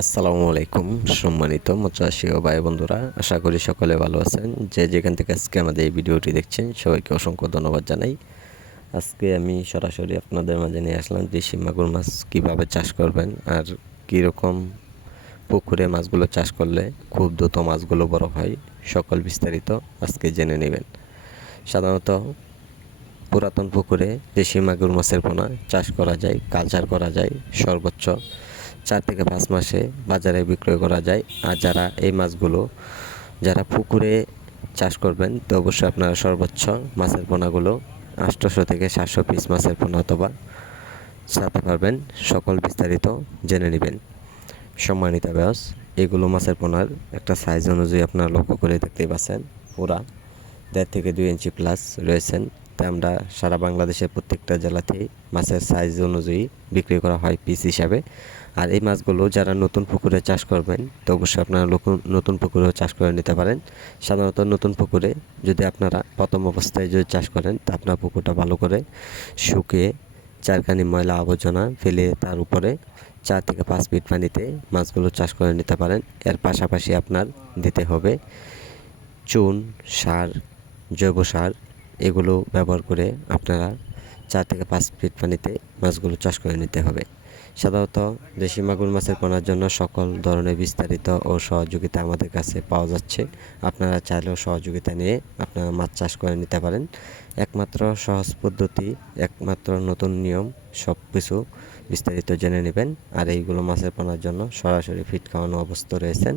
আসসালামু আলাইকুম সম্মানিত মৎস্যাসী ও ভাই বন্ধুরা, আশা করি সকলে ভালো আছেন। যে যেখান থেকে আজকে আমাদের এই ভিডিওটি দেখছেন সবাইকে অসংখ্য ধন্যবাদ জানাই। আজকে আমি সরাসরি আপনাদের মাঝে নিয়ে আসলাম দেশি মাগুর মাছ কীভাবে চাষ করবেন আর কীরকম পুকুরে মাছগুলো চাষ করলে খুব দ্রুত মাছগুলো বড় হয়, সকল বিস্তারিত আজকে জেনে নেবেন। সাধারণত পুরাতন পুকুরে দেশি মাগুর মাছের পোনা চাষ করা যায়, কালচার করা যায়, সর্বোচ্চ 4 থেকে 5 মাসে বাজারে বিক্রয় করা যায়। আর যারা পুকুরে চাষ করবেন তো অবশ্যই আপনারা সর্বোচ্চ মাছের পোনাগুলো 800 থেকে 700 পিস মাছের পোনা অথবা ছাড়তে পারবেন। সকল বিস্তারিত জেনে নেবেন। সম্মানিত ব্যাস, এগুলো মাছের পোনার একটা সাইজ অনুযায়ী আপনারা লক্ষ্য করে দেখতেই পাচ্ছেন, পুরা 1.5 থেকে 2 ইঞ্চি প্লাস রয়েছেন। তাই আমরা সারা বাংলাদেশের প্রত্যেকটা জেলাতেই মাছের সাইজ অনুযায়ী বিক্রি করা হয় পিস হিসাবে। আর এই মাছগুলো যারা নতুন পুকুরে চাষ করবেন তো অবশ্যই আপনারা নতুন পুকুরেও চাষ করে নিতে পারেন। সাধারণত নতুন পুকুরে যদি আপনারা প্রথম অবস্থায় যদি চাষ করেন তা আপনার পুকুরটা ভালো করে শুকিয়ে চারখানি ময়লা আবর্জনা ফেলে তার উপরে 4 থেকে 5 ফিট পানিতে মাছগুলো চাষ করে নিতে পারেন। এর পাশাপাশি আপনার দিতে হবে চুন, সার, জৈব সার, এগুলো ব্যবহার করে আপনারা 4 থেকে 5 ফিট পানিতে মাছগুলো চাষ করে নিতে হবে। সাধারণত দেশি মাগুর মাছের পোনার জন্য সকল ধরনের বিস্তারিত ও সহযোগিতা আমাদের কাছে পাওয়া যাচ্ছে। আপনারা চাইলেও সহযোগিতা নিয়ে আপনারা মাছ চাষ করে নিতে পারেন। একমাত্র সহজ পদ্ধতি, একমাত্র নতুন নিয়ম, সব কিছু বিস্তারিত জেনে নেবেন। আর এইগুলো মাছের পোনার জন্য সরাসরি ফিড খাওয়ানো অবস্থা রয়েছেন।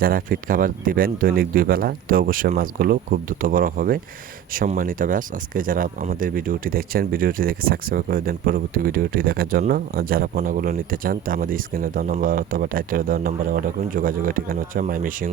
যারা ফিড খাবার দিবেন দৈনিক 2 বেলা তো অবশ্যই মাছগুলো খুব দ্রুত বড় হবে। সম্মানিত ব্যাস, আজকে যারা আমাদের ভিডিওটি দেখছেন ভিডিওটি দেখে সাবস্ক্রাইব করে দেন পরবর্তী ভিডিওটি দেখার জন্য। আর যারা পোনাগুলো নিতে চান তা আমাদের স্ক্রিনে দেওয়া নম্বর অথবা টাইটেলে দেওয়া নম্বরে অর্ডার করুন। যোগাযোগের ঠিকানা হচ্ছে ময়মনসিংহ